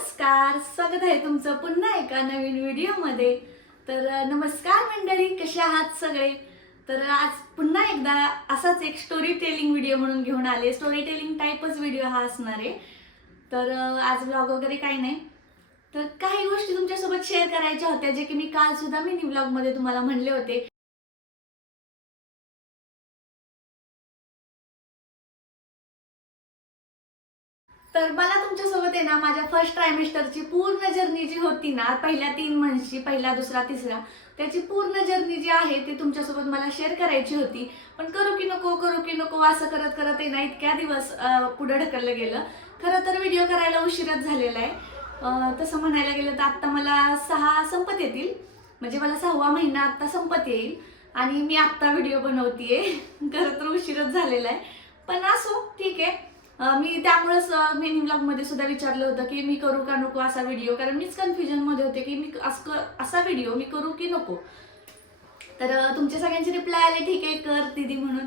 नमस्कार, स्वागत आहे तुमचं पुन्हा एका नवीन व्हिडिओमध्ये। तर नमस्कार मंडळी, कसे आहात सगळे। तर आज पुन्हा एकदा असाच एक स्टोरी टेलिंग व्हिडिओ म्हणून घेऊन आले। स्टोरी टेलिंग टाइपच व्हिडिओ हा असणार आहे। तर आज व्लॉग वगैरे काही नाही, तर काही गोष्टी तुमच्यासोबत शेअर करायच्या होत्या जे की मी काल सुद्धा मिनी व्लॉगमध्ये तुम्हाला म्हणले होते। तर मला तुमच्यासोबत आहे ना माझ्या फर्स्ट ट्रायमेस्टरची पूर्ण जर्नी जी होती ना, पहिल्या 3 मंथची, पहिला, दुसरा, तिसरा, त्याची पूर्ण जर्नी जी आहे ती तुमच्यासोबत मला शेअर करायची होती। पण करू की नको असं करत करत आहे ना इतक्या दिवस पुढे ढकललं गेलं। खरं तर व्हिडिओ करायला उशीरच झालेला आहे। तसं म्हणायला गेलं तर आता मला 6 संपत येतील, म्हणजे मला 6वा महिना आता संपत येईल आणि मी आता व्हिडिओ बनवतीये। खरं तर उशीरच झालेला आहे, पण असो ठीक आहे। मी त्यामुळेच मिनी व्लॉगमध्ये सुद्धा विचारलं होतं की मी करू का नको असा व्हिडिओ, कारण मीच कन्फ्युजनमध्ये होते की मी असा व्हिडिओ मी करू की नको। तर तुमच्या सगळ्यांची रिप्लाय आले ठीक आहे कर दीदी म्हणून।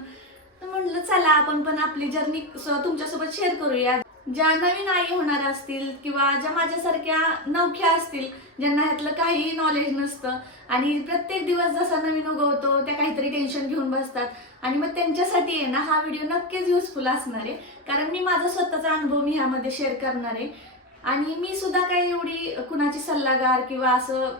तर म्हटलं चला आपण पण आपली जर्नी तुमच्यासोबत शेअर करूया। ज्या नवीन आई होणार असतील किंवा ज्या माझ्यासारख्या नवख्या असतील, ज्यांना ह्यातलं काही नॉलेज नसतं आणि प्रत्येक दिवस जसा नवीन उगवतो त्या काहीतरी टेन्शन घेऊन बसतात, आणि मग त्यांच्यासाठी आहे ना हा व्हिडिओ नक्कीच युजफुल असणार आहे। कारण मी माझा स्वतःचा अनुभव मी ह्यामध्ये शेअर करणार आहे। आणि मी सुद्धा काही एवढी कुणाची सल्लागार किंवा असं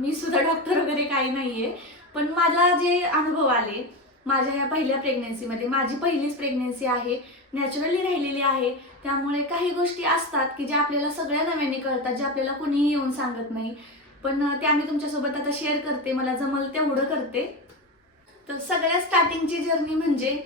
मी सुद्धा डॉक्टर वगैरे काही नाहीये, पण मला जे अनुभव आले माझ्या ह्या पहिल्या प्रेग्नन्सीमध्ये, माझी पहिलीच प्रेग्नन्सी आहे, नॅचरली राहिलेली आहे, त्यामुळे काही गोष्टी असतात की ज्या आपल्याला सगळ्या नव्याने कळतात, जे आपल्याला कुणीही येऊन सांगत नाही। पण त्या मी तुमच्यासोबत आता शेअर करते, मला जमल तेवढं करते। तर सगळ्यात स्टार्टिंगची जर्नी म्हणजे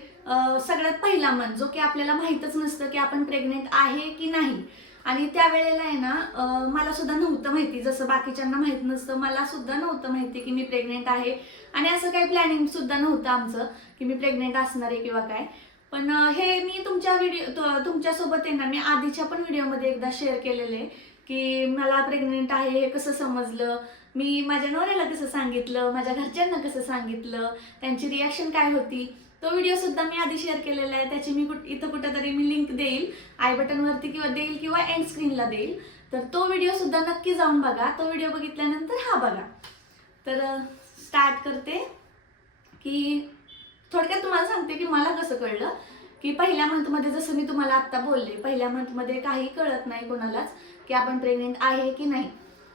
सगळ्यात पहिला मंथ जो की आपल्याला माहीतच नसतं की आपण प्रेग्नेंट आहे की नाही। आणि त्यावेळेला आहे ना मला सुद्धा नव्हतं माहिती, जसं बाकीच्यांना माहीत नसतं मला सुद्धा नव्हतं माहिती की मी प्रेग्नेंट आहे। आणि असं काही प्लॅनिंग सुद्धा नव्हतं आमचं की मी प्रेग्नेंट असणार आहे किंवा काय। पण हे मी तुमच्यासोबत आहे ना मी आधीच्या पण व्हिडिओमध्ये एकदा शेअर केलेले की मला प्रेग्नेंट आहे हे कसं समजलं, मी माझ्या नवऱ्याला कसं सांगितलं, माझ्या घरच्यांना कसं सांगितलं, त्यांची रिॲक्शन काय होती। तो व्हिडिओ सुद्धा मी आधी शेअर केलेला आहे, त्याची मी इथं कुठेतरी मी लिंक देईल आय बटनवरती किंवा देईल किंवा एंड स्क्रीनला देईल। तर तो व्हिडिओ सुद्धा नक्की जाऊन बघा, तो व्हिडिओ बघितल्यानंतर हा बघा। तर स्टार्ट करते की थोडक्यात तुम्हाला सांगते की मला कसं कळलं की पहिल्या मंथमध्ये, जसं मी तुम्हाला आता बोलले, पहिल्या मंथमध्ये काही कळत नाही कोणालाच की आपण प्रेग्नेंट आहे की नाही।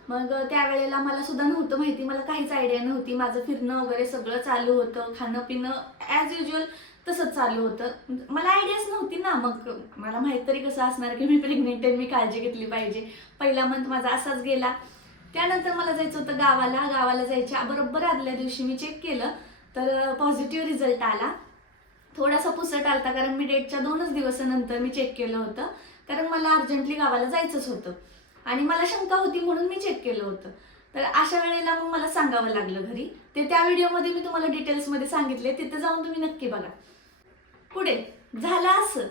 मग त्यावेळेला मला सुद्धा नव्हतं माहिती, मला काहीच आयडिया नव्हती। माझं फिरणं वगैरे सगळं चालू होतं, खाणं पिणं ॲज युजल तसंच चालू होतं। मला आयडियाच नव्हती ना, मग मला माहीत तरी कसं असणार की मी प्रेग्नेंट आहे, मी काळजी घेतली पाहिजे। पहिला मंथ माझा असाच गेला। त्यानंतर मला जायचं होतं गावाला जायच्या बरोबर आदल्या दिवशी मी चेक केलं तर पॉझिटिव्ह रिझल्ट आला। थोडासा पुसट आलता कारण मी डेटच्या 2च दिवसानंतर मी चेक केलं होतं, कारण मला अर्जंटली गावाला जायचंच होतं आणि मला शंका होती म्हणून मी चेक केलं होतं। तर अशा वेळेला मग मला सांगावं लागलं घरी, ते त्या व्हिडिओमध्ये मी तुम्हाला डिटेल्समध्ये सांगितले, तिथे जाऊन तुम्ही नक्की बघा। पुढे झालं असं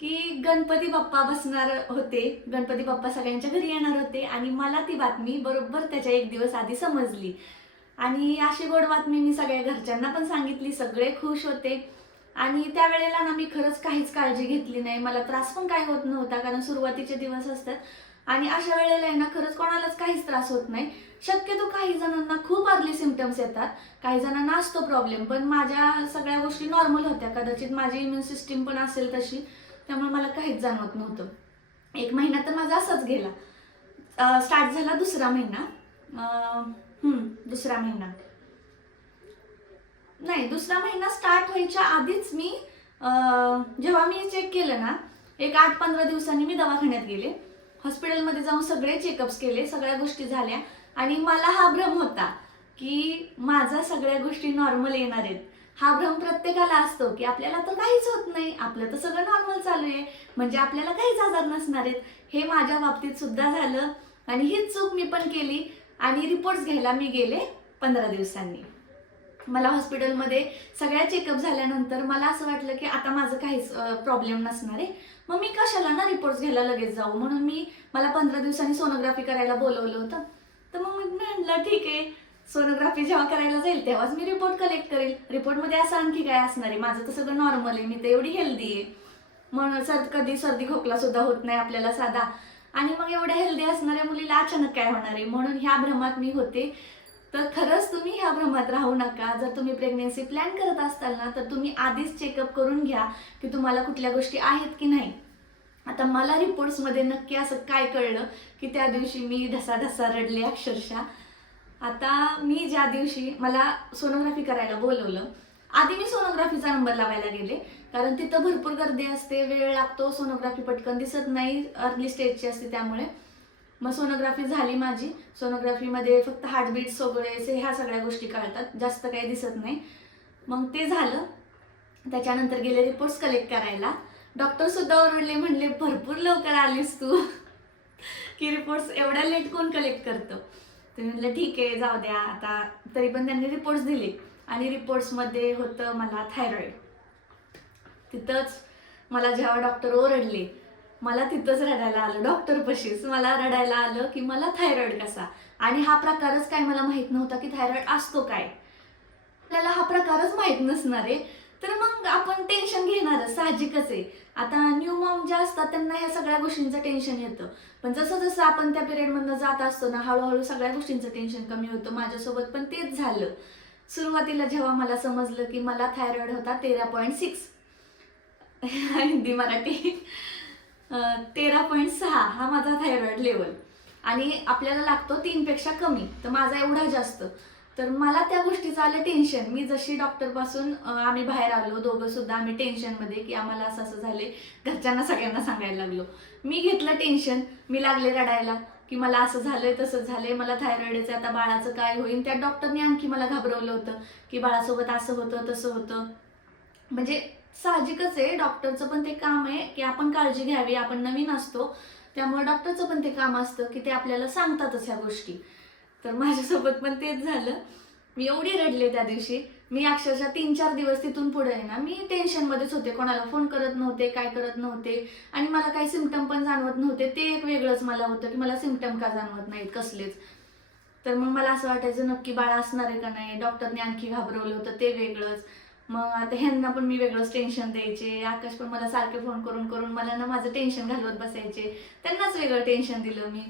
की गणपती बाप्पा बसणार होते, गणपती बाप्पा सगळ्यांच्या घरी येणार होते आणि मला ती बातमी बरोबर त्याच्या 1 दिवस आधी समजली। आणि अशी गोड बातमी मी सगळ्या घरच्यांना पण सांगितली, सगळे खुश होते। आणि त्यावेळेला ना मी खरंच काहीच काळजी घेतली नाही, मला त्रास पण काय होत नव्हता कारण सुरुवातीचे दिवस असतात। आणि अशा वेळेला आहे ना खरंच कोणालाच काहीच त्रास होत नाही। शक्यतो काही जणांना खूप अर्ली सिम्पटम्स येतात, काही जणांना असतो प्रॉब्लेम, पण माझ्या सगळ्या गोष्टी नॉर्मल होत्या। कदाचित माझी इम्युन सिस्टीम पण असेल तशी, त्यामुळे मला काहीच जाणवत नव्हतं। 1 महिना तर माझा असाच गेला। स्टार्ट झाला दुसरा महिना, दुसरा महिना नाही, दुसरा महिना स्टार्ट व्हायच्या आधीच मी जेव्हा मी चेक केलं ना, एक 8-15 दिवसांनी मी दवाखान्यात गेले, हॉस्पिटलमध्ये जाऊन सगळे चेकअप्स केले, सगळ्या गोष्टी झाल्या। आणि मला हा भ्रम होता की माझ्या सगळ्या गोष्टी नॉर्मल येणार आहेत। हा भ्रम प्रत्येकाला असतो की आपल्याला तर काहीच होत नाही, आपलं तर सगळं नॉर्मल चालू आहे, म्हणजे आपल्याला काहीच आजार नसणार आहेत। हे माझ्या बाबतीत सुद्धा झालं आणि हीच चूक मी पण केली। आणि रिपोर्ट्स घ्यायला मी गेले 15 दिवसांनी। मला हॉस्पिटलमध्ये सगळ्या चेकअप झाल्यानंतर मला असं वाटलं की आता माझं काहीच प्रॉब्लेम नसणार आहे, मग मी कशाला ना रिपोर्ट्स घ्यायला लगेच जाऊ, म्हणून मला 15 दिवसांनी सोनोग्राफी करायला बोलवलं होतं। तर मग मी म्हटलं ठीक आहे, सोनोग्राफी जेव्हा करायला जाईल तेव्हाच मी रिपोर्ट कलेक्ट करेल, रिपोर्टमध्ये असं आणखी काय असणार आहे, माझं तर सगळं नॉर्मल आहे, मी तर एवढी हेल्दी आहे। म्हणून कधी सर्दी खोकला सुद्धा होत नाही आपल्याला साधा। आणि मग एवढ्या हेल्दी असणाऱ्या मुलीला अचानक काय होणार आहे, म्हणून ह्या भ्रमात मी होते. तर खरंच तुम्ही ह्या भ्रमात राहू नका. जर तुम्ही प्रेग्नेन्सी प्लॅन करत असाल ना, तर तुम्ही आधीच चेकअप करून घ्या की तुम्हाला कुठल्या गोष्टी आहेत की नाही. आता मला रिपोर्ट्समध्ये नक्की असं काय कळलं की त्या दिवशी मी ढसा रडले अक्षरशः. आता मी ज्या दिवशी मला सोनोग्राफी करायला बोलवलं, आधी मी सोनोग्राफीचा नंबर लावायला गेले, कारण तिथं भरपूर गर्दी असते, वेळ लागतो, सोनोग्राफी पटकन दिसत नाही, अर्ली स्टेजची असते त्यामुळे. मग सोनोग्राफी झाली माझी. सोनोग्राफीमध्ये फक्त हार्टबीट सगळे ह्या सगळ्या गोष्टी कळतात, जास्त काही दिसत नाही. मग ते झालं. त्याच्यानंतर गेले रिपोर्ट्स कलेक्ट करायला. डॉक्टर सुद्धा ओरडले, म्हणले भरपूर लवकर आलीस तू की रिपोर्ट्स एवढ्या लेट कोण कलेक्ट करतं. तर म्हटलं ठीक आहे, जाऊ द्या आता. तरी पण त्यांनी रिपोर्ट्स दिले आणि रिपोर्ट्समध्ये होतं मला थायरॉइड. तिथंच मला जेव्हा डॉक्टर ओरडले, मला तिथंच रडायला आलं. डॉक्टरपाशीच मला रडायला आलं की मला थायरॉइड कसा, आणि हा प्रकारच काय मला माहीत नव्हता की थायरॉइड असतो काय. आपल्याला हा प्रकारच माहीत नसणार आहे, तर मग आपण टेन्शन घेणारच, साहजिकच आहे. आता न्यू मॉम ज्या असतात त्यांना ह्या सगळ्या गोष्टींचं टेन्शन येतं, पण जसं जसं आपण त्या पिरियडमधनं जात असतो ना, हळूहळू सगळ्या गोष्टींचं टेन्शन कमी होतं. माझ्यासोबत पण तेच झालं. सुरुवातीला जेव्हा मला समजलं की मला थायरॉइड होता 13.6, हिंदी मराठी 13.6 हा माझा थायरॉइड लेवल, आणि आपल्याला लागतो 3पेक्षा कमी, तर माझा एवढा जास्त. तर मला त्या गोष्टीचं आलं टेन्शन. मी जशी डॉक्टरपासून आम्ही बाहेर आलो दोघं सुद्धा, आम्ही टेन्शनमध्ये की आम्हाला असं असं झाले, घरच्यांना सगळ्यांना सांगायला लागलो. मी घेतलं टेन्शन, मी लागले रडायला की मला असं झालंय तसं झालंय, मला थायरॉइडचं, आता बाळाचं काय होईल. त्या डॉक्टरने आणखी मला घाबरवलं होतं की बाळासोबत असं होतं तसं होतं. म्हणजे साहजिकच आहे, डॉक्टरचं पण ते काम आहे की आपण काळजी घ्यावी, आपण नवीन असतो, त्यामुळे डॉक्टरचं पण ते काम असतं की ते आपल्याला सांगतातच ह्या गोष्टी. तर माझ्यासोबत पण तेच झालं. मी एवढी रडले त्या दिवशी. मी अक्षरशः 3-4 दिवस तिथून पुढे आहे ना, मी टेन्शनमध्येच होते, कोणाला फोन करत नव्हते, काय करत नव्हते, आणि मला काही सिम्पटम पण जाणवत नव्हते. ते एक वेगळंच मला होतं की मला सिम्पटम का जाणवत नाहीत कसलेच. तर मग मला असं वाटायचं नक्की बाळ असणार आहे का नाही. डॉक्टरने आणखी घाबरवलं होतं, ते वेगळंच. मग आता ह्यांना पण मी वेगळंच टेन्शन द्यायचे. आकाश पण मला सारखे फोन करून करून मला ना माझं टेन्शन घालवत बसायचे, त्यांनाच वेगळं टेन्शन दिलं मी.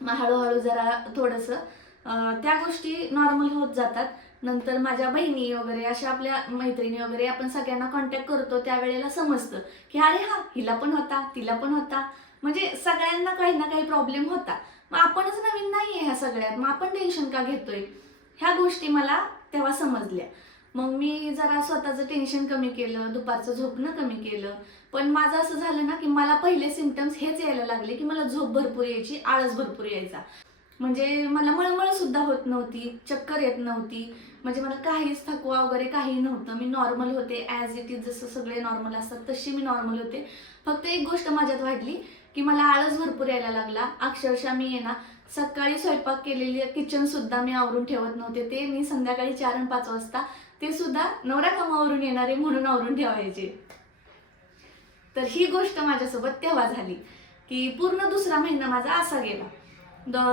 मग हळूहळू जरा थोडंसं त्या गोष्टी नॉर्मल होत जातात. नंतर माझ्या बहिणी वगैरे, अशा आपल्या मैत्रिणी वगैरे, आपण सगळ्यांना कॉन्टॅक्ट करतो, त्यावेळेला समजतं की अरे हा, हिला पण होता, तिला पण होता, म्हणजे सगळ्यांना काही ना काही प्रॉब्लेम होता. मग आपणच नवीन नाही आहे ह्या सगळ्यात, मग आपण टेन्शन का घेतोय. ह्या गोष्टी मला तेव्हा समजल्या. मग मी जरा स्वतःचं टेन्शन कमी केलं, दुपारचं झोपणं कमी केलं. पण माझं असं झालं ना की मला पहिले सिम्पटम्स हेच यायला लागले की मला झोप भरपूर यायची, आळस भरपूर यायचा. म्हणजे मला मळमळ सुद्धा होत नव्हती, चक्कर येत नव्हती, म्हणजे मला काहीच थकवा वगैरे काही नव्हतं. मी नॉर्मल होते, ॲज इट इज, जसं सगळे नॉर्मल असतात तशी मी नॉर्मल होते. फक्त एक गोष्ट माझ्यात वाढली की मला आळस भरपूर यायला लागला. अक्षरशः मी आहे ना, सकाळी स्वयंपाक केलेली किचन सुद्धा मी आवरून ठेवत नव्हते, ते मी संध्याकाळी 4 आणि 5 वाजता, ते सुद्धा नवरा कामावरून येणारे म्हणून आवरून ठेवायचे. तर ही गोष्ट माझ्यासोबत तेव्हा झाली की पूर्ण दुसरा महिना माझा असा गेला.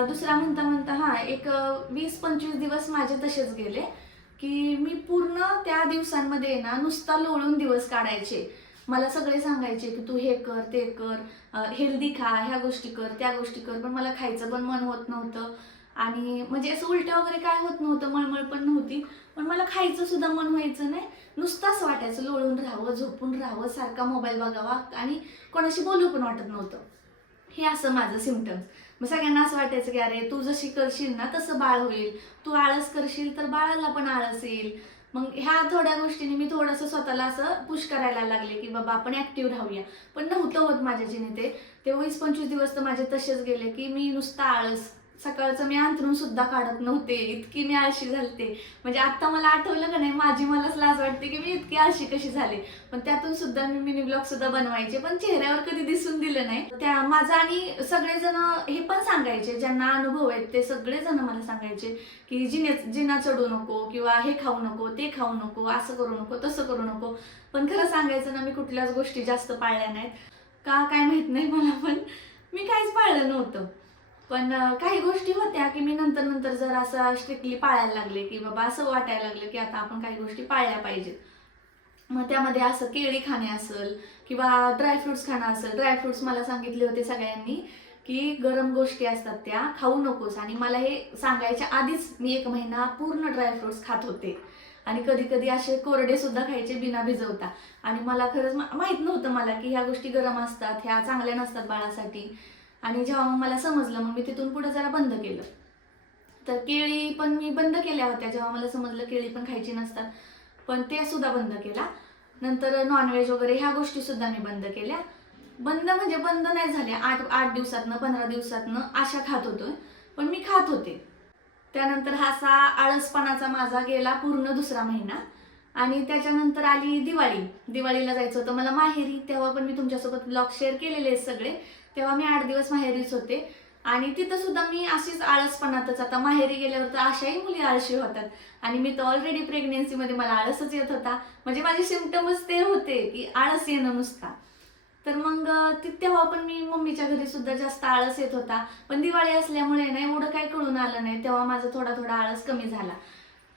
दुसरा म्हणता म्हणता एक 20-25 दिवस माझे तसेच गेले की मी पूर्ण त्या दिवसांमध्ये ना नुसता लोळून दिवस काढायचे. मला सगळे सांगायचे की तू हे कर, ते कर, हेल्दी खा, ह्या गोष्टी कर, त्या गोष्टी कर, पण मला खायचं पण मन होत नव्हतं. आणि म्हणजे असं उलट्या वगैरे काय होत नव्हतं, मळमळ पण नव्हती, पण मला खायचं सुद्धा मन व्हायचं नाही. नुसतं असं वाटायचं लोळून राहावं, झोपून राहावं, सारखा मोबाईल बघावा, आणि कोणाशी बोलू पण वाटत नव्हतं. हे असं माझं सिम्पटम्स. मग सगळ्यांना असं वाटायचं की अरे तू जशी करशील ना तसं बाळ होईल, तू आळस करशील तर बाळाला पण आळस येईल. मग ह्या थोड्या गोष्टींनी मी थोडंसं स्वतःला असं पुश करायला लागले की बाबा आपण ॲक्टिव्ह राहूया. पण नव्हतं होत माझ्याच्याने ते 20-25 दिवस तर माझे तसेच गेले की मी नुसता आळस. सकाळचं मी अंथरूण सुद्धा काढत नव्हते, इतकी मी आळशी झालते. म्हणजे आत्ता मला आठवलं का नाही, माझी मलाच लाज वाटते की मी इतकी आळशी कशी झाले. पण त्यातून सुद्धा मी मिनी ब्लॉग सुद्धा बनवायचे, पण चेहऱ्यावर कधी दिसून दिलं नाही. त्या माझा, आणि सगळेजण हे पण सांगायचे, ज्यांना अनुभव आहेत ते सगळेजण मला सांगायचे की जिना चढू नको, किंवा हे खाऊ नको, ते खाऊ नको, असं करू नको, तसं करू नको. पण खरं सांगायचं ना, मी कुठल्याच गोष्टी जास्त पाळल्या नाहीत. का काय माहित नाही मला, पण मी काहीच पाळलं नव्हतं. पण काही गोष्टी होत्या की मी नंतर जर असं स्ट्रिक्टली पाळायला लागले की बाबा असं वाटायला लागलं की आता आपण काही गोष्टी पाळल्या पाहिजेत. मग त्यामध्ये असं केळी खाणे असेल किंवा ड्रायफ्रुट्स खाणं असेल. ड्रायफ्रुट्स मला सांगितले होते सगळ्यांनी की गरम गोष्टी असतात त्या खाऊ नकोस. आणि मला हे सांगायच्या आधीच मी 1 महिना पूर्ण ड्रायफ्रुट्स खात होते आणि कधी कधी असे कोरडे सुद्धा खायचे बिना भिजवता. आणि मला खरंच माहित नव्हतं मला की ह्या गोष्टी गरम असतात, ह्या चांगल्या नसतात बाळासाठी. आणि जेव्हा मला समजलं मग मी तिथून पुढे जरा बंद केलं. तर केळी पण मी बंद केल्या होत्या जेव्हा मला समजलं केळी पण खायची नसतात, पण ते सुद्धा बंद केला. नंतर नॉनव्हेज वगैरे ह्या गोष्टी सुद्धा मी बंद केल्या. बंद म्हणजे बंद नाही झाल्या, 8 दिवसातनं 15 दिवसातनं अशा खात होतो, पण मी खात होते. त्यानंतर हा असा आळसपणाचा माझा गेला पूर्ण 2रा महिना. आणि त्याच्यानंतर आली दिवाळी. दिवाळीला जायचं होतं मला माहेरी. तेव्हा पण मी तुमच्यासोबत ब्लॉग शेअर केलेले आहेत सगळे. तेव्हा मी 8 दिवस माहेरीच होते आणि तिथं सुद्धा मी अशीच आळसपणातच. आता माहेरी गेल्यावर तर अशाही मुली आळशी होतात आणि मी तर ऑलरेडी प्रेग्नेन्सीमध्ये मला आळसच येत होता. म्हणजे माझे सिम्पटमच ते होते की आळस येणं नुसता. तर मग तेव्हा पण मी मम्मीच्या घरी सुद्धा जास्त आळस येत होता. पण दिवाळी असल्यामुळे ना एवढं काही कळून आलं नाही. तेव्हा माझा थोडा आळस कमी झाला.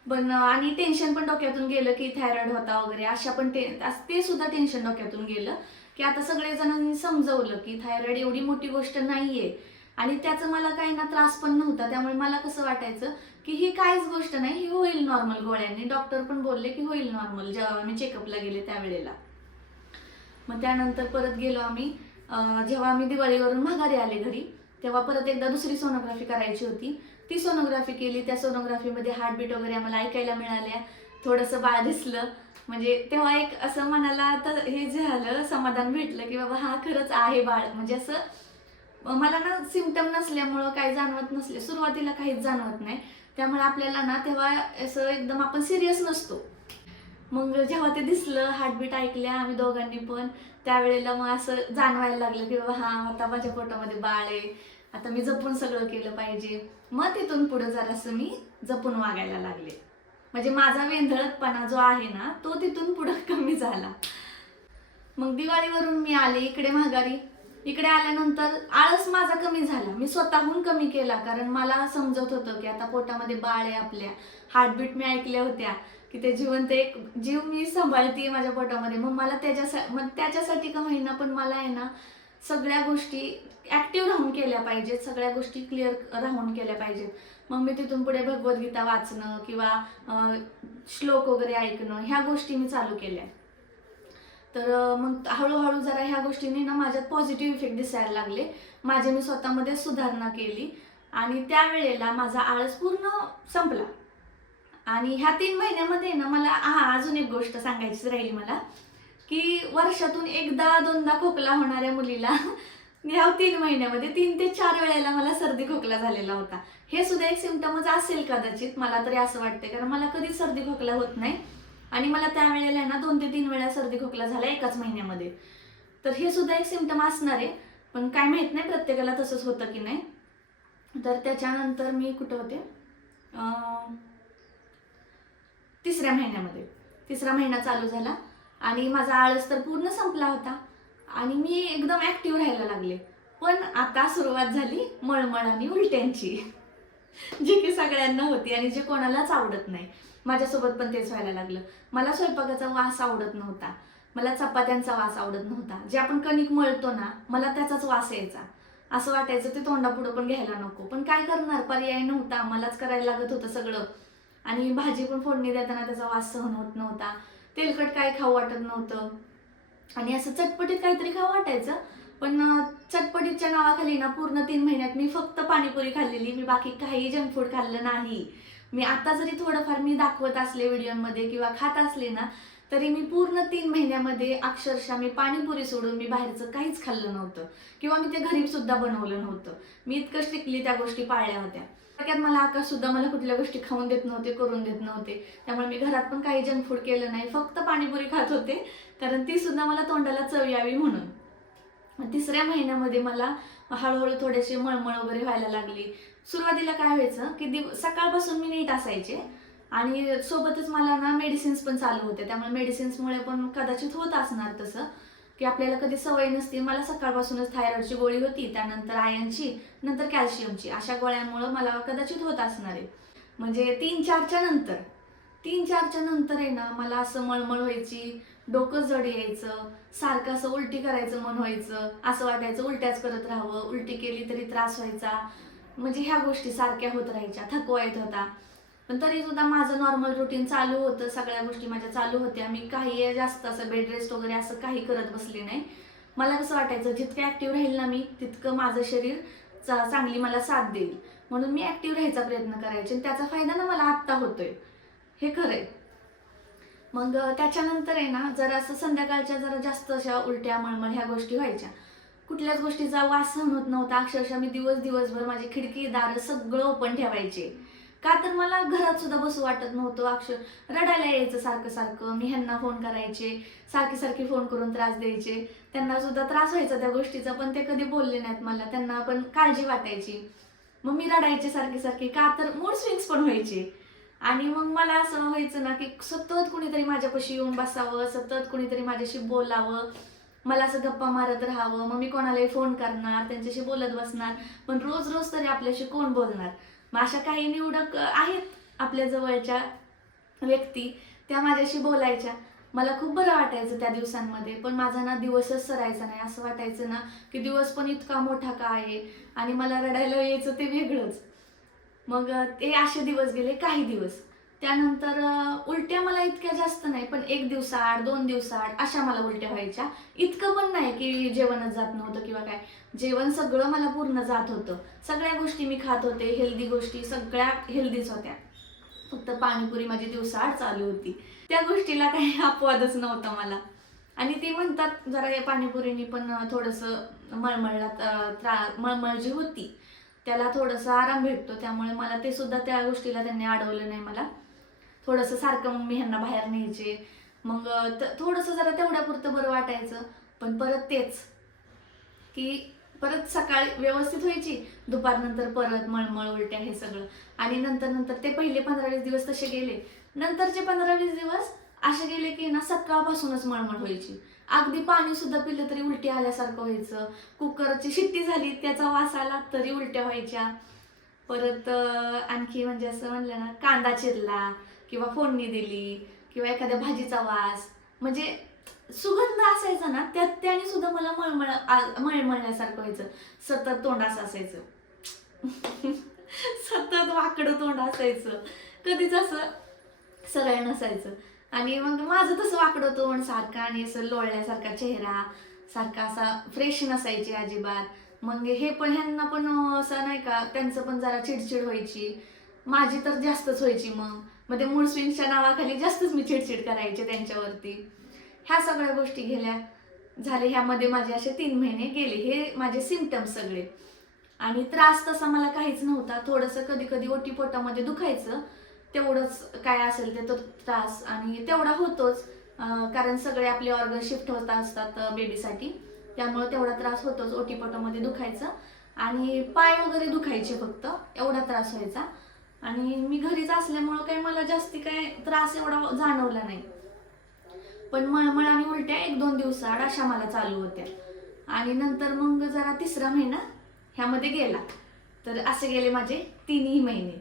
पण आणि टेन्शन पण डोक्यातून गेलं की थायरॉइड होता वगैरे, अशा पण ते सुद्धा टेन्शन डोक्यातून गेलं की आता सगळेजणांनी समजवलं की थायरॉइड एवढी मोठी गोष्ट नाहीये आणि त्याचा मला काही ना त्रास पण नव्हता. त्यामुळे मला कसं वाटायचं की ही काहीच गोष्ट नाही, ही होईल नॉर्मल गोळ्यांनी. डॉक्टर पण बोलले की होईल नॉर्मल जेव्हा मी चेकअपला गेले त्यावेळेला. मग त्यानंतर परत गेलो आम्ही. जेव्हा आम्ही दिवाळीवरून माघारी आले घरी तेव्हा परत एकदा दुसरी सोनोग्राफी करायची होती. ती सोनोग्राफी केली. त्या सोनोग्राफीमध्ये हार्टबीट वगैरे आम्हाला ऐकायला मिळाल्या. थोडंसं बाळ दिसलं. म्हणजे तेव्हा एक असं मनाला तर हे झालं, समाधान भेटलं की बाबा हा खरंच आहे बाळ. म्हणजे असं मला ना सिम्पटम नसल्यामुळं काही जाणवत नसले, सुरुवातीला काहीच जाणवत नाही. त्यामुळे आपल्याला ना तेव्हा असं एकदम आपण सिरियस नसतो. मग जेव्हा ते दिसलं, हार्टबीट ऐकल्या आम्ही दोघांनी पण, त्यावेळेला मग असं जाणवायला लागलं की बाबा हा आता माझ्या पोटामध्ये बाळ आहे, आता मी जपून सगळं केलं पाहिजे. मग तिथून पुढे जरासं मी जपून वागायला लागले. म्हणजे माझा वेंधळतपणा जो आहे ना तो तिथून पुढे कमी झाला. मग दिवाळीवरून मी आले इकडे माघारी. इकडे आल्यानंतर आळस माझा कमी झाला. मी स्वतःहून कमी केला, कारण मला समजत होतं की आता पोटामध्ये बाळ आहे आपल्या. हार्टबीट मी ऐकल्या होत्या की ते जिवंत एक जीव मी सांभाळते माझ्या पोटामध्ये. मग मला त्याच्यासाठी का होईना पण मला आहे ना सगळ्या गोष्टी ॲक्टिव्ह राहून केल्या पाहिजेत, सगळ्या गोष्टी क्लिअर राहून केल्या पाहिजेत. मग मी तिथून पुढे भगवद्गीता वाचणं किंवा श्लोक वगैरे ऐकणं ह्या गोष्टी मी चालू केल्या. तर मग हळूहळू जरा ह्या गोष्टींनी ना माझ्यात पॉझिटिव्ह इफेक्ट दिसायला लागले. मी स्वतःमध्ये सुधारणा केली आणि त्यावेळेला माझा आळस पूर्ण संपला. आणि ह्या 3 महिन्यामध्ये ना मला अजून एक गोष्ट सांगायची राहिली मला, की वर्षातून 1दा-2दा खोकला होणाऱ्या मुलीला ह्या 3 महिन्यामध्ये 3 ते 4 वेळेला मला सर्दी खोकला झालेला होता. हे सुद्धा एक सिम्पटमच असेल कदाचित, मला तरी असं वाटतं, कारण मला कधीच सर्दी खोकला होत नाही. आणि मला त्यावेळेला ना 2 ते 3 वेळा सर्दी खोकला झाला एकाच महिन्यामध्ये. तर हे सुद्धा एक सिम्पटम असणार आहे, पण काय माहित नाही प्रत्येकाला तसंच होतं की नाही. तर त्याच्यानंतर मी कुठं होते, 3ऱ्या महिन्यामध्ये 3रा महिना चालू झाला आणि माझा आळस तर पूर्ण संपला होता आणि मी एकदम ॲक्टिव्ह राहायला लागले. पण आता सुरुवात झाली मळमळ आणि उलट्यांची, जी की सगळ्यांना होती आणि जे कोणालाच आवडत नाही. माझ्यासोबत पण तेच व्हायला लागलं. मला स्वयंपाकाचा वास आवडत नव्हता, मला चपात्यांचा वास आवडत नव्हता. जे आपण कणिक मळतो ना मला त्याचाच वास यायचा. असं वाटायचं ते तोंडापुढं पण घ्यायला नको, पण काय करणार, पर्याय नव्हता, मलाच करायला लागत होतं सगळं. आणि भाजी पण फोडणी देताना त्याचा वास सहन होत नव्हता. तेलकट काय खाऊ वाटत नव्हतं आणि असं चटपटीत काहीतरी खाऊ वाटायचं. पण चटपटीच्या नावाखाली ना पूर्ण 3 महिन्यात मी फक्त पाणीपुरी खाल्लेली. मी बाकी काही जंक फूड खाल्लं नाही. मी आता जरी थोडंफार मी दाखवत असले व्हिडिओमध्ये किंवा खात असले ना, तरी मी पूर्ण 3 महिन्यामध्ये अक्षरशः मी पाणीपुरी सोडून मी बाहेरचं काहीच खाल्लं नव्हतं किंवा मी ते घरी सुद्धा बनवलं नव्हतं. मी इतकं स्ट्रिक्टली त्या गोष्टी पाळल्या होत्या. त्यात मला आकाश सुद्धा मला कुठल्या गोष्टी खाऊन देत नव्हते, करून देत नव्हते. त्यामुळे मी घरात पण काही जंक फूड केलं नाही, फक्त पाणीपुरी खात होते, कारण ती सुद्धा मला तोंडाला चव यावी म्हणून. 3ऱ्या महिन्यामध्ये मला हळूहळू थोडेसे मळमळ वगैरे व्हायला लागली. सुरुवातीला काय व्हायचं की सकाळपासून मी नीट असायचे आणि सोबतच मला ना मेडिसिन्स पण चालू होते. त्यामुळे मेडिसिन्समुळे पण कदाचित होत असणार तसं, की आपल्याला कधी सवय नसते. मला सकाळपासूनच थायरॉइडची गोळी होती, त्यानंतर आयर्नची, नंतर कॅल्शियमची, अशा गोळ्यांमुळे मला कदाचित होत असणार आहे. म्हणजे 3-4च्या नंतर आहे ना मला असं मळमळ व्हायची, डोकं जड यायचं, सारखं असं उलटी करायचं मन व्हायचं, असं वाटायचं उलट्याच करत राहावं, उलटी केली तरी त्रास व्हायचा. म्हणजे ह्या गोष्टी सारख्या होत राहायच्या, थकवा येत होता. पण तरी सुद्धा माझं नॉर्मल रुटीन चालू होतं, सगळ्या गोष्टी माझ्या चालू होत्या. मी काही जास्त असं बेड रेस्ट वगैरे असं काही करत बसले नाही. मला कसं वाटायचं जितकं ॲक्टिव्ह राहील ना मी, तितकं माझं शरीर चांगली मला साथ देईल. म्हणून मी ॲक्टिव्ह राहायचा प्रयत्न करायचे आणि त्याचा फायदा ना मला आत्ता होतोय, हे खरं आहे. मग त्याच्यानंतर आहे ना, जरा असं संध्याकाळच्या जरा जास्त अशा उलट्या मळमळ ह्या गोष्टी व्हायच्या. कुठल्याच गोष्टीचा वास सहन होत नव्हता. अक्षरशः मी दिवसभर माझी खिडकी दारं सगळं ओपन ठेवायचे. का तर मला घरात सुद्धा बसू वाटत नव्हतं. रडायला यायचं सारखं सारखं. मी ह्यांना फोन करायचे, सारखी फोन करून त्रास द्यायचे. त्यांना सुद्धा त्रास व्हायचा त्या गोष्टीचा, पण ते कधी बोलले नाहीत मला. त्यांना पण काळजी वाटायची. मग मी रडायचे सारखी, का तर मूड स्विंग्स पण व्हायचे. आणि मग मला असं व्हायचं ना की सतत कुणीतरी माझ्यापाशी येऊन बसावं, सतत कुणीतरी माझ्याशी बोलावं, मला असं गप्पा मारत राहावं. मग मी कोणालाही फोन करणार, त्यांच्याशी बोलत बसणार, पण रोज तरी आपल्याशी कोण बोलणार. मग अशा काही निवडक आहेत आपल्या जवळच्या व्यक्ती, त्या माझ्याशी बोलायच्या. मला खूप बरं वाटायचं त्या दिवसांमध्ये. पण माझा ना दिवसच सरायचा नाही. असं वाटायचं ना की दिवस पण इतका मोठा का आहे, आणि मला रडायला यायचं ते वेगळंच. मग ते असे दिवस गेले काही दिवस. त्यानंतर उलट्या मला इतक्या जास्त नाही, पण 1 दिवसाआड 2 दिवसाआड अशा मला उलट्या व्हायच्या. इतकं पण नाही की जेवणच जात नव्हतं किंवा काय. जेवण सगळं मला पूर्ण जात होतं. सगळ्या गोष्टी मी खात होते, हेल्दी गोष्टी सगळ्या हेल्दीच होत्या. फक्त पाणीपुरी माझी दिवसाआड चालू होती. त्या गोष्टीला काही अपवादच नव्हता मला. आणि ते म्हणतात जरा या पाणीपुरीनी पण थोडंसं मळमळ जी होती त्याला थोडंसं आराम भेटतो. त्यामुळे मला ते सुद्धा त्या गोष्टीला त्यांनी अडवलं नाही मला. थोडंसं सारखं मग मी ह्यांना बाहेर न्यायचे. मग थोडंसं जरा तेवढ्यापुरतं बरं वाटायचं. पण परत तेच की परत सकाळी व्यवस्थित व्हायची, दुपारनंतर परत मळमळ उलट्या हे सगळं. आणि नंतर ते पहिले 15-20 दिवस तसे गेले. नंतरचे 15-20 दिवस असे गेले की ना सकाळपासूनच मळमळ व्हायची. अगदी पाणी सुद्धा पिलं तरी उलटी आल्यासारखं व्हायचं. कुकरची शिट्टी झाली त्याचा वास आला तरी उलट्या व्हायच्या. परत आणखी म्हणजे असं म्हणलं ना, कांदा चिरला किंवा फोडणी दिली किंवा एखाद्या भाजीचा वास, म्हणजे सुगंध असायचा ना त्याने सुद्धा मला मळमळण्यासारखं व्हायचं. सतत तोंड असं असायचं सतत वाकडं तोंड असायचं, कधीच असं सरळ नसायचं. आणि मग माझं तसं वाकडं तोंड सारखं आणि असं लोळल्यासारखा चेहरा, सारखा असा फ्रेश नसायची अजिबात. मग हे पण ह्यांना पण असं नाही का, त्यांचं पण जरा चिडचिड व्हायची. माझी तर जास्तच व्हायची. मग ते मूड स्विंगच्या नावाखाली जास्तच मी चिडचिड करायचे त्यांच्यावरती. ह्या सगळ्या गोष्टी झाले. ह्यामध्ये माझे असे 3 महिने गेले. हे माझे सिम्पटम्स सगळे. आणि त्रास तसा मला काहीच नव्हता. थोडंसं कधी ओटीपोटामध्ये दुखायचं, तेवढंच काय असेल ते तो त्रास, आणि तेवढा होतोच. कारण सगळे आपले ऑर्गन शिफ्ट होत असतात बेबीसाठी, त्यामुळे तेवढा त्रास होतोच. ओटीपोटामध्ये दुखायचं आणि पाय वगैरे दुखायचे, फक्त एवढा त्रास व्हायचा. आणि मी घरीच असल्यामुळं काही मला जास्ती काय त्रास एवढा जाणवला नाही. पण मळमळ आणि उलट्या 1-2 दिवसाआड अशा मला चालू होत्या. आणि नंतर मग जरा 3रा महिना ह्यामध्ये गेला. तर असे गेले माझे 3ही महिने.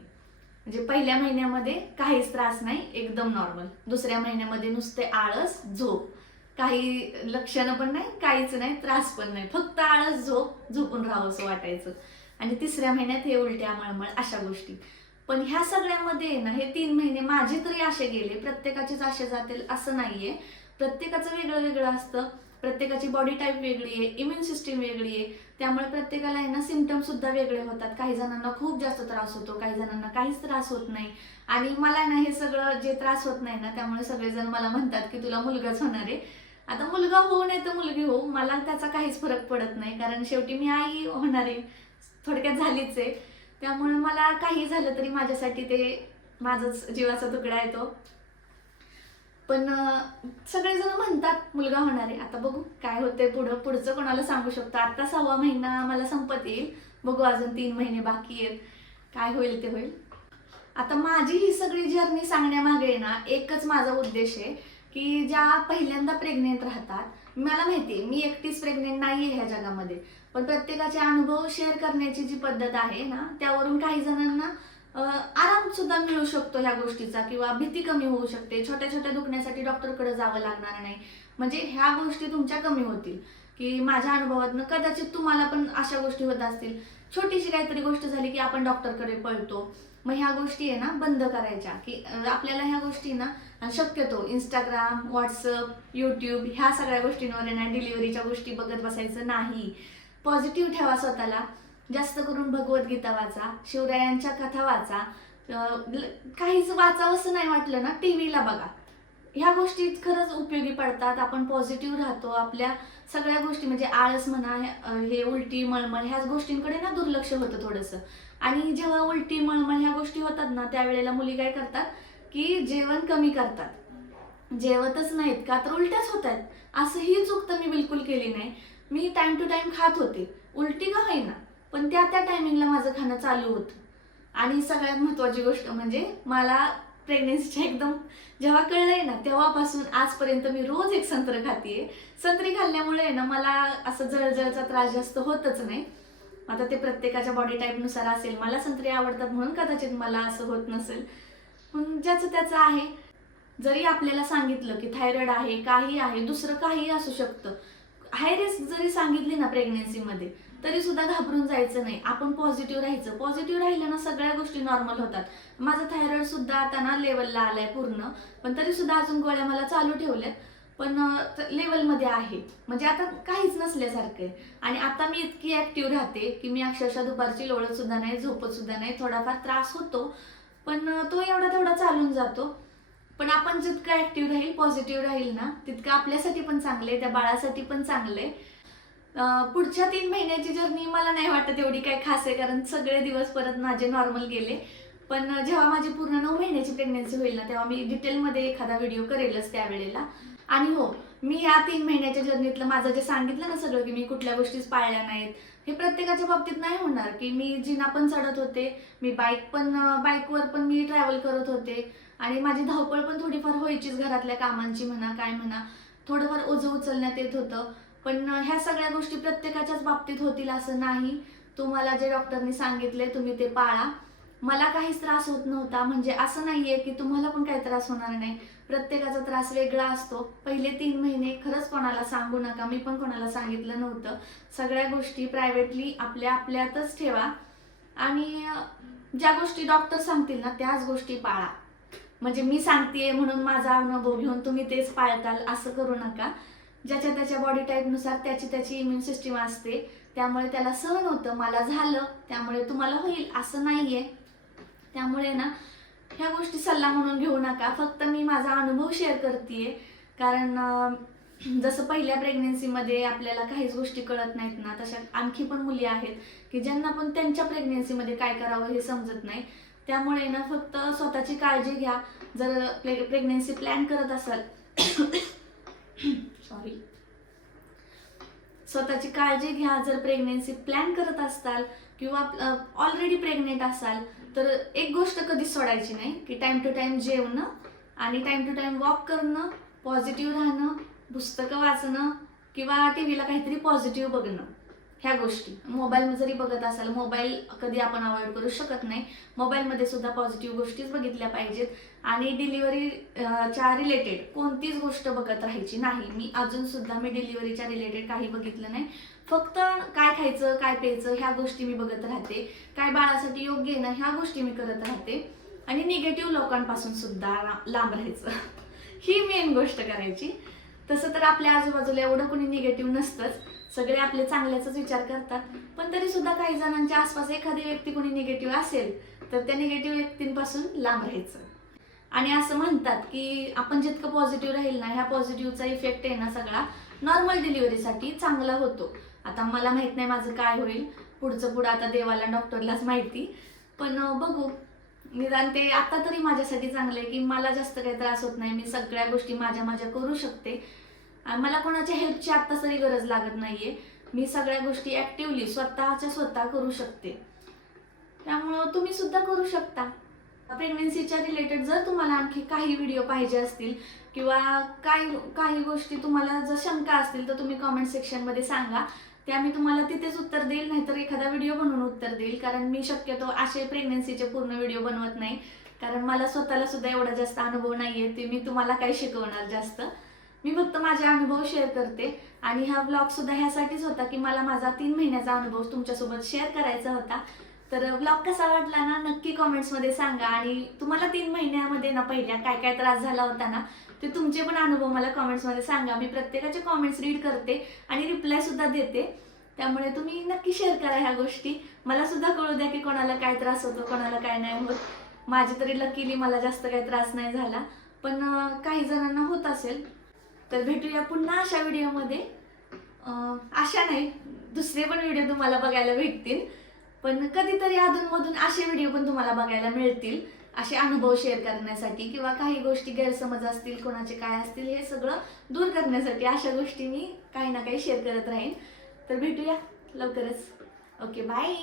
म्हणजे पहिल्या महिन्यामध्ये काहीच त्रास नाही, एकदम नॉर्मल. 2ऱ्या महिन्यामध्ये नुसते आळस, झोप, काही लक्षणं पण नाही, काहीच नाही, त्रास पण नाही, फक्त आळस, झोपून राहावं असं वाटायचं. आणि 3ऱ्या महिन्यात हे उलट्या मळमळ अशा गोष्टी. पण ह्या सगळ्यामध्ये ना हे 3 महिने माझे तरी असे गेले. प्रत्येकाचेच असे जातील असं नाहीये. प्रत्येकाचं वेगळं असतं. प्रत्येकाची बॉडी टाईप वेगळी आहे, इम्युन सिस्टीम वेगळी आहे. त्यामुळे प्रत्येकाला आहे ना सिम्पटम सुद्धा वेगळे होतात. काही जणांना खूप जास्त त्रास होतो, काही जणांना काहीच त्रास होत नाही. आणि मला ना हे सगळं जे त्रास होत नाही ना, त्यामुळे सगळेजण मला म्हणतात की तुला मुलगाच होणार आहे. आता मुलगा होऊ नाही तर मुलगी होऊ, मला त्याचा काहीच फरक पडत नाही. कारण शेवटी मी आई होणार आहे, थोडक्यात झालीच आहे. त्यामुळे मला काही झालं तरी माझ्यासाठी ते माझाच जीवाचा तुकडा आहे तो. पण सगळेजण म्हणतात मुलगा होणार आहे. आता बघू काय होतंय पुढचं कोणाला सांगू शकतो. आता 6वा महिना मला संपत येईल, बघू अजून 3 महिने बाकी आहेत, काय होईल ते होईल. आता माझी ही सगळी जर्नी सांगण्यामागे ना एकच माझा उद्देश आहे की ज्या पहिल्यांदा प्रेग्नेंट राहतात, मला माहिती आहे मी एकटीच प्रेग्नेंट नाही आहे ह्या जगामध्ये, पण प्रत्येकाचे अनुभव शेअर करण्याची जी पद्धत आहे ना, त्यावरून काही जणांना आराम सुद्धा मिळू शकतो ह्या गोष्टीचा, किंवा भीती कमी होऊ शकते. छोट्या छोट्या दुखण्यासाठी डॉक्टरकडे जावं लागणार नाही. म्हणजे ह्या गोष्टी तुमच्या कमी होतील. की माझ्या अनुभवातनं कदाचित तुम्हाला पण अशा गोष्टी होत असतील. छोटीशी काहीतरी गोष्ट झाली की आपण डॉक्टरकडे पळतो. मग ह्या गोष्टी आहे ना बंद करायच्या, की आपल्याला ह्या गोष्टी ना शक्यतो इंस्टाग्राम, व्हॉट्सअप, यूट्यूब ह्या सगळ्या गोष्टींवर आहे ना डिलिव्हरीच्या गोष्टी बघत बसायचं नाही. पॉझिटिव्ह ठेवा स्वतःला. जास्त करून भगवद्गीता वाचा, शिवरायांच्या कथा वाचा. काहीच वाचावंसं नाही वाटलं ना, टीव्हीला बघा. ह्या गोष्टी खरंच उपयोगी पडतात. आपण पॉझिटिव्ह राहतो. आपल्या सगळ्या गोष्टी म्हणजे आळस म्हणा, हे उलटी मळमळ ह्याच गोष्टींकडे ना दुर्लक्ष होतं थोडंसं. आणि जेव्हा उलटी मळमळ ह्या गोष्टी होतात ना, त्यावेळेला मुली काय करतात की जेवण कमी करतात. जेवतच नाहीत का तर उलट्याच होत आहेत. असं ही चूक तर मी बिलकुल केली नाही. मी टाइम टू टाइम खात होते, उलटी का होईना, पण त्या टायमिंगला माझं खाणं चालू होतं. आणि सगळ्यात महत्त्वाची गोष्ट म्हणजे मला प्रेग्नेन्सीच्या एकदम जेव्हा कळलंय ना तेव्हापासून आजपर्यंत मी रोज एक संत्र खातीये. संत्री खाल्ल्यामुळे ना मला असं जळजळचा त्रास जास्त होतच नाही. आता ते प्रत्येकाच्या बॉडी टाईपनुसार असेल. मला संत्री आवडतात म्हणून कदाचित मला असं होत नसेल. पण ज्याचं त्याचं आहे. जरी आपल्याला सांगितलं की थायरॉइड आहे, काही आहे, दुसरं काही असू शकतं, हाय रिस्क जरी सांगितली ना प्रेग्नेन्सीमध्ये, तरी सुद्धा घाबरून जायचं नाही. आपण पॉझिटिव्ह राहायचं. पॉझिटिव्ह राहिलं ना सगळ्या गोष्टी नॉर्मल होतात. माझं थायरॉइड सुद्धा आता ना लेवलला आलाय पूर्ण, पण तरी सुद्धा अजून गोळ्या मला चालू ठेवल्यात, पण लेवलमध्ये आहे. म्हणजे आता काहीच नसल्यासारखं आहे. आणि आता मी इतकी ऍक्टिव्ह राहते की मी अक्षरशः दुपारची लोळत सुद्धा नाही, झोपत सुद्धा नाही. थोडाफार त्रास होतो, पण तो एवढा तेवढा चालून जातो. पण आपण जितकं ऍक्टिव्ह राहील, पॉझिटिव्ह राहील ना, तितकं आपल्यासाठी पण चांगले, त्या बाळासाठी पण चांगले. पुढच्या 3 महिन्याची जर्नी मला नाही वाटत एवढी काही खास आहे, कारण सगळे दिवस परत माझे नॉर्मल गेले. पण जेव्हा माझी पूर्ण 9 महिन्याची प्रेग्नेन्सी होईल ना, तेव्हा मी डिटेलमध्ये एखादा व्हिडिओ करेलच त्यावेळेला. आणि हो, मी या 3 महिन्याच्या जर्नीतलं माझं जे सांगितलं ना सगळं, की मी कुठल्या गोष्टीच पाळल्या नाहीत, हे प्रत्येकाच्या बाबतीत नाही होणार. की मी जिना पण चढत होते, मी बाईकवर पण मी ट्रॅव्हल करत होते, आणि माझी धावपळ पण थोडीफार व्हायचीच, घरातल्या कामांची म्हणा, काय म्हणा, थोडंफार ओझं उचलण्यात येत होतं. पण ह्या सगळ्या गोष्टी प्रत्येकाच्याच बाबतीत होतील असं नाही. तुम्हाला जे डॉक्टरनी सांगितले तुम्ही ते पाळा. मला काहीच त्रास होत नव्हता, म्हणजे असं नाहीये की तुम्हाला पण काही त्रास होणार नाही. प्रत्येकाचा त्रास वेगळा असतो. पहिले 3 महिने खरंच कोणाला सांगू नका. मी पण कोणाला सांगितलं नव्हतं. सगळ्या गोष्टी प्रायव्हेटली आपल्या आपल्यातच ठेवा. आणि ज्या गोष्टी डॉक्टर सांगतील ना त्याच गोष्टी पाळा. म्हणजे मी सांगतेय म्हणून माझा अनुभव घेऊन तुम्ही तेच पाळताल असं करू नका. ज्याच्या त्याच्या बॉडी टाईपनुसार त्याची त्याची इम्युन सिस्टीम असते, त्यामुळे त्याला सहन होतं. मला झालं त्यामुळे तुम्हाला होईल असं नाहीये. त्यामुळे ना ह्या गोष्टी सल्ला म्हणून घेऊ नका. फक्त मी माझा अनुभव शेअर करतेय. कारण जसं पहिल्या प्रेग्नेन्सीमध्ये आपल्याला काहीच गोष्टी कळत नाहीत ना, तशा आणखी पण मुली आहेत की ज्यांना पण त्यांच्या प्रेग्नेन्सीमध्ये काय करावं हे समजत नाही. त्यामुळे ना फक्त स्वतःची काळजी घ्या. जर प्रेग्नेन्सी प्लॅन करत असाल सॉरी स्वतःची काळजी घ्या. जर प्रेग्नेन्सी प्लॅन करत असाल किंवा ऑलरेडी प्रेग्नेंट असाल तर एक गोष्ट कधीच सोडायची नाही की टाइम टू टाइम जेवणं आणि टाइम टू टाइम वॉक करणं, पॉझिटिव्ह राहणं, पुस्तकं वाचणं किंवा टीव्हीला काहीतरी पॉझिटिव्ह बघणं. ह्या गोष्टी मोबाईल जरी बघत असाल, मोबाईल कधी आपण अवॉइड करू शकत नाही. मोबाईलमध्ये सुद्धा पॉझिटिव्ह गोष्टीच बघितल्या पाहिजेत. आणि डिलिव्हरीच्या रिलेटेड कोणतीच गोष्ट बघत राहायची नाही. मी अजून सुद्धा डिलिव्हरीच्या रिलेटेड काही बघितलं नाही. फक्त काय खायचं, काय प्यायचं ह्या गोष्टी मी बघत राहते. काय बाळासाठी योग्य आहे ना ह्या गोष्टी मी करत राहते. आणि निगेटिव्ह लोकांपासून सुद्धा लांब राहायचं ही मेन गोष्ट करायची. तसं तर आपल्या आजूबाजूला एवढं कोणी निगेटिव्ह नसतंच. सगळे आपले चांगल्याचाच विचार करतात. पण तरी सुद्धा काही जणांच्या आसपास एखादी व्यक्ती कोणी निगेटिव्ह असेल तर त्या निगेटिव्ह व्यक्तींपासून लांब राहायचं. आणि असं म्हणतात की आपण जितकं पॉझिटिव्ह राहील ना, ह्या पॉझिटिव्हचा इफेक्ट आहे ना सगळा नॉर्मल डिलिव्हरीसाठी चांगला होतो. आता मला माहित नाही माझं काय होईल पुढं आता देवाला डॉक्टरलाच माहिती. पण बघू, निदान ते आता तरी माझ्यासाठी चांगलं आहे की मला जास्त काही त्रास होत नाही. मी सगळ्या गोष्टी माझ्या करू शकते. आणि मला कोणाच्या हेल्पची आत्ता तरी गरज लागत नाहीये. मी सगळ्या गोष्टी ऍक्टिव्हली स्वतः करू शकते. त्यामुळं तुम्ही सुद्धा करू शकता. प्रेग्नेन्सीच्या रिलेटेड जर तुम्हाला आणखी काही व्हिडिओ पाहिजे असतील किंवा काही गोष्टी तुम्हाला जर शंका असतील तर तुम्ही कमेंट सेक्शनमध्ये सांगा. त्या मी तुम्हाला तिथेच उत्तर देईल, नाहीतर एखादा व्हिडिओ बनवून उत्तर देईल. कारण मी शक्यतो असे प्रेग्नन्सीचे पूर्ण व्हिडिओ बनवत नाही, कारण मला स्वतःला सुद्धा एवढा जास्त अनुभव नाही आहे. ते मी तुम्हाला काय शिकवणार जास्त. मी फक्त माझे अनुभव शेअर करते. आणि हा व्लॉग सुद्धा ह्यासाठीच होता की मला माझा 3 महिन्याचा अनुभव तुमच्यासोबत शेअर करायचा होता. तर व्लॉग कसा वाटला ना नक्की कॉमेंट्समध्ये सांगा. आणि तुम्हाला 3 महिन्यामध्ये ना पहिल्या काय काय त्रास झाला होता ना, ते तुमचे पण अनुभव मला कॉमेंट्समध्ये सांगा. मी प्रत्येकाचे कॉमेंट्स रीड करते आणि रिप्लाय सुद्धा देते. त्यामुळे तुम्ही नक्की शेअर करा ह्या गोष्टी. मला सुद्धा कळू द्या की कोणाला काय त्रास होतो, कोणाला काय नाही होत. माझी तरी लकीली मला जास्त काही त्रास नाही झाला, पण काही जणांना होत असेल. तर भेटूया पुन्हा अशा व्हिडिओमध्ये. अशा नाही, दुसरे पण व्हिडिओ तुम्हाला बघायला भेटतील, पण कधीतरी अधूनमधून असे व्हिडिओ पण तुम्हाला बघायला मिळतील, असे अनुभव शेअर करण्यासाठी किंवा काही गोष्टी गैरसमज असतील, कोणाचे काय असतील, हे सगळं दूर करण्यासाठी अशा गोष्टी मी काही ना काही शेअर करत राहीन. तर भेटूया लवकरच. Okay, bye.